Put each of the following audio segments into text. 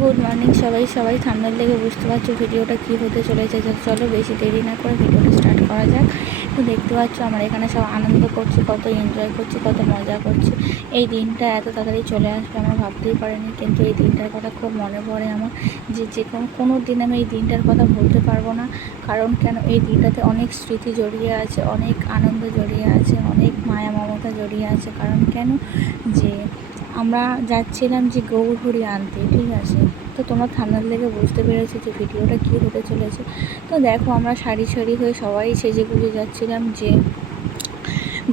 Good morning সবাই thumbnail দেখে বুঝতে পারছো ভিডিওটা কী হতে চলেছে। চলো বেশি দেরি না করে ভিডিওটা স্টার্ট করা যাক। তো দেখতে পাচ্ছ আমরা এখানে সব আনন্দ করছি, কত এনজয় করছি, কত মজা করছি। এই দিনটা এত তাড়াতাড়ি চলে আসবে আমরা ভাবতেই পারিনি, কিন্তু এই দিনটার কথা খুব মনে পড়ে আমার। যে কোনো দিন আমি এই দিনটার কথা ভুলতে পারবো না। কারণ কেন, এই দিনটাতে অনেক স্মৃতি জড়িয়ে আছে, অনেক আনন্দ জড়িয়ে আছে, অনেক মায়া মমতা জড়িয়ে আছে। কারণ কেন, যে আমরা যাচ্ছিলাম যে গৌরহরি আনতে, ঠিক আছে। তো তোমরা থাম্বনেল দেখে বুঝতে পেরেছো যে ভিডিওটা কী হতে চলেছে। তো দেখো আমরা সারি হয়ে সবাই সেজে গুজে যাচ্ছিলাম যে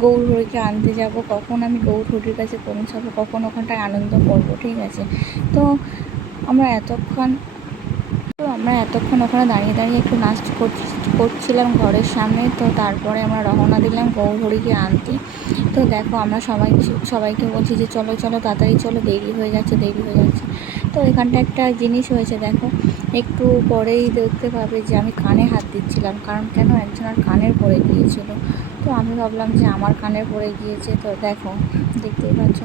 গৌরহরিকে আনতে যাব, কখন আমি গৌরহরির কাছে পৌঁছাবো, কখন ওখানটায় আনন্দ করবো, ঠিক আছে। তো আমরা এতক্ষণ ওখানে দাঁড়িয়ে একটু নাচ করছিলাম ঘরের সামনে। তো তারপরে আমরা রওনা দিলাম গৌরহরিকে আনতে। তো দেখো আমরা সবাইকে বলছি যে চলো তাড়াতাড়ি চলো, দেরি হয়ে যাচ্ছে। তো এখানটা একটা জিনিস হয়েছে, দেখো একটু পরেই দেখতে পাবে যে আমি কানে হাত দিচ্ছিলাম। কারণ কেন, একজনের কানের পড়ে গিয়েছিল। তো আমি ভাবলাম যে আমার কানের পড়ে গিয়েছে। তো দেখো দেখতেই পাচ্ছ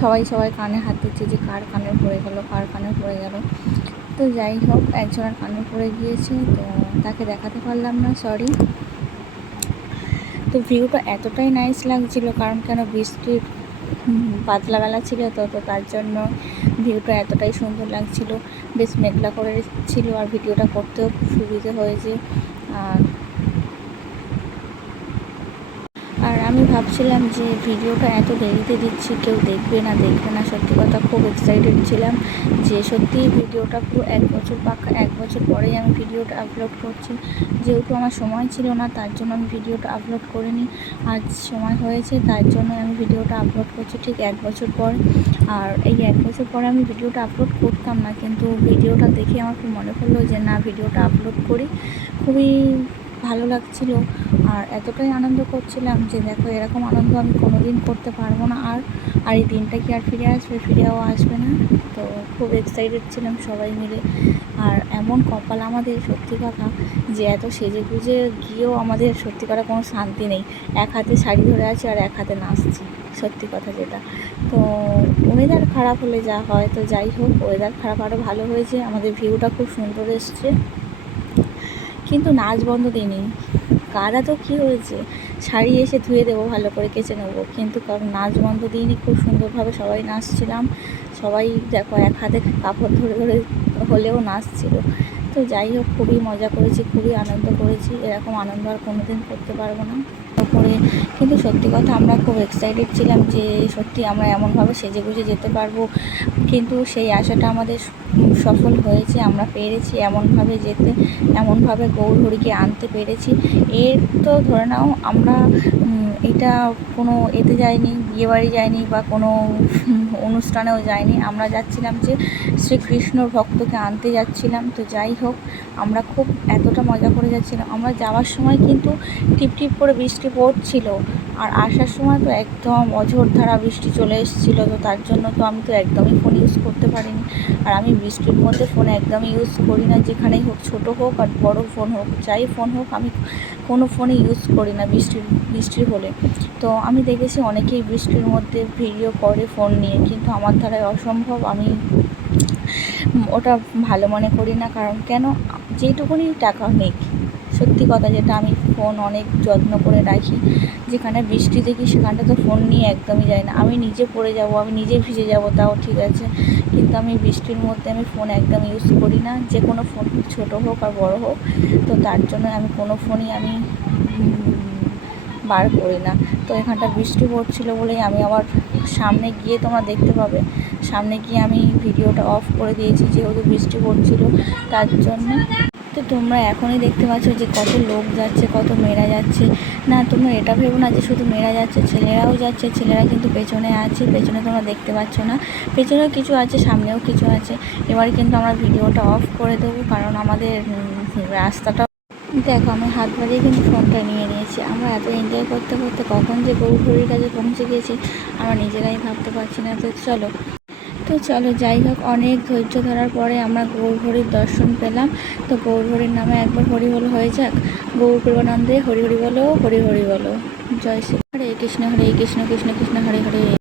সবাই কানে হাত দিচ্ছে যে কার কানের পড়ে গেল। তো যাই হোক, একজনের কানে পড়ে গিয়েছে, তো তাকে দেখাতে পারলাম না, সরি। তো ভিউটা এতটাই নাইস লাগছিল, কারণ কেন বৃষ্টির পাতলা বেলা ছিল, তো তার জন্য ভিউটা এতটাই সুন্দর লাগছিল। বেশ মেঘলা করে ছিল, আর ভিডিওটা করতেও খুব সুবিধে হয়েছে। আর আমি ভাবছিলাম যে ভিডিওটা এত দেরিতে দিচ্ছি, কেউ দেখবে না। সত্যি কথা খুব এক্সাইটেড ছিলাম যে সত্যি ভিডিওটা পুরো 1 বছর পরেই আমি ভিডিওটা আপলোড করছি। যেহেতু আমার সময় ছিল না, তার জন্য আমি ভিডিওটা আপলোড করিনি। আজ সময় হয়েছে, তার জন্য আমি ভিডিওটা আপলোড করছি ঠিক 1 বছর পর। আর এই 1 বছর পরে আমি ভিডিওটা আপলোড করতাম না, কিন্তু ভিডিওটা দেখে আমার খুব মনে পড়লো যে না, ভিডিওটা আপলোড করি। খুবই ভালো লাগছিল, আর এতটাই আনন্দ করছিলাম যে দেখো এরকম আনন্দ আমি কোনোদিন করতে পারবো না। আর এই দিনটা কি আর ফিরে আসবে? ফিরেও আসবে না। তো খুব এক্সাইটেড ছিলাম সবাই মিলে। আর এমন কপাল আমাদের, সত্যি কথা, যে এত সেজে গুজে গিয়েও আমাদের সত্যি কথা কোনো শান্তি নেই। এক হাতে শাড়ি ধরে আছি আর এক হাতে নাচছি, সত্যি কথা যেটা। তো ওয়েদার খারাপ হলে যা হয়, তো যাই হোক, ওয়েদার খারাপ আরও ভালো হয়েছে, আমাদের ভিউটা খুব সুন্দর এসছে। কিন্তু নাচ বন্ধ দিইনি। কাদা তো কী হয়েছে, শাড়ি এসে ধুয়ে দেবো, ভালো করে কেচে নেবো, কিন্তু কারণ নাচ বন্ধ দিইনি। খুব সুন্দরভাবে সবাই নাচছিলাম। সবাই দেখো এক হাতে কাপড় ধরে হলেও নাচছিল। তো যাই হোক, খুবই মজা করেছি, খুবই আনন্দ করেছি। এরকম আনন্দ আর কোনো দিন করতে পারবো না করে। কিন্তু সত্যি কথা আমরা খুব এক্সাইটেড ছিলাম যে সত্যি আমরা এমনভাবে সেজে গুজে যেতে পারবো। কিন্তু সেই আশাটা আমাদের সফল হয়েছে, আমরা পেরেছি এমনভাবে যেতে, এমনভাবে গৌরহরিকে আনতে পেরেছি। এর তো ধরে নাও আমরা এটা কোনো এতে যাইনি, বিয়েবাড়ি যাইনি বা কোনো অনুষ্ঠানেও যাইনি। আমরা যাচ্ছিলাম যে শ্রীকৃষ্ণর ভক্তকে আনতে যাচ্ছিলাম। তো যাই হোক, আমরা খুব এতটা মজা করে যাচ্ছিলাম। আমরা যাওয়ার সময় কিন্তু টিপ করে বৃষ্টি পড়ছিল, আর আসার সময় তো একদম অঝোরধারা বৃষ্টি চলে এসেছিলো। তো তার জন্য তো আমি তো একদমই ফোন ইউজ করতে পারিনি। আর আমি বৃষ্টির মধ্যে ফোন একদমই ইউজ করি না, যেখানেই হোক, ছোটো হোক আর বড় ফোন হোক, যাই ফোন হোক, আমি কোনো ফোনে ইউজ করি না বৃষ্টির হলে। তো আমি দেখেছি অনেকেই বৃষ্টির মধ্যে ভিডিও করে ফোন নিয়ে, কিন্তু আমার দ্বারাই অসম্ভব। আমি ওটা ভালো মনে করি না। কারণ কেন, যেটুকুনি টাকা নেই, সত্যি কথা যেটা, আমি ফোন অনেক যত্ন করে রাখি। যেখানে বৃষ্টি দেখি সেখানটা তো ফোন নিয়ে একদমই যাই না। আমি নিজে পড়ে যাব, আমি নিজে ভিজে যাব, তাও ঠিক আছে, কিন্তু আমি বৃষ্টির মধ্যে আমি ফোন একদম ইউজ করি না, যে কোনো ফোন, ছোটো হোক আর বড় হোক। তো তার জন্য আমি কোনো ফোনই আমি বার করি না। তো এখানটা বৃষ্টি পড়ছিল বলেই আমি আবার সামনে গিয়ে, তোমরা দেখতে পাবে, সামনে গিয়ে আমি ভিডিওটা অফ করে দিয়েছি, যেহেতু বৃষ্টি পড়ছিল তার জন্য। তো তোমরা এখনই দেখতে পাচ্ছ যে কত লোক যাচ্ছে, কত মেয়েরা যাচ্ছে। না, তোমরা এটা ভেবো না যে শুধু মেয়েরা যাচ্ছে, ছেলেরাও যাচ্ছে। ছেলেরা কিন্তু পেছনে আছে, পেছনে তোমরা দেখতে পাচ্ছ না, পেছনেও কিছু আছে, সামনেও কিছু আছে। এবার কিন্তু আমরা ভিডিওটা অফ করে দেবো, কারণ আমাদের রাস্তাটা দেখো, আমি হাত বাড়িয়ে কিন্তু ফোনটা নিয়ে নিয়েছি। আমরা এত এনজয় করতে করতে কখন যে গৌরহরির কাছে পৌঁছে গিয়েছি আমরা নিজেরাই ভাবতে পারছি না। তো চলো যাই হোক, অনেক ধৈর্য ধরার পরে আমরা গৌরহরির দর্শন পেলাম। তো গৌরহরির নামে একবার হরি বল হয়ে যাক। গৌর প্রেমানন্দে হরি হরি বলো, হরি হরি বলো। জয় শ্রী হরে কৃষ্ণ কৃষ্ণ কৃষ্ণ হরে হরে।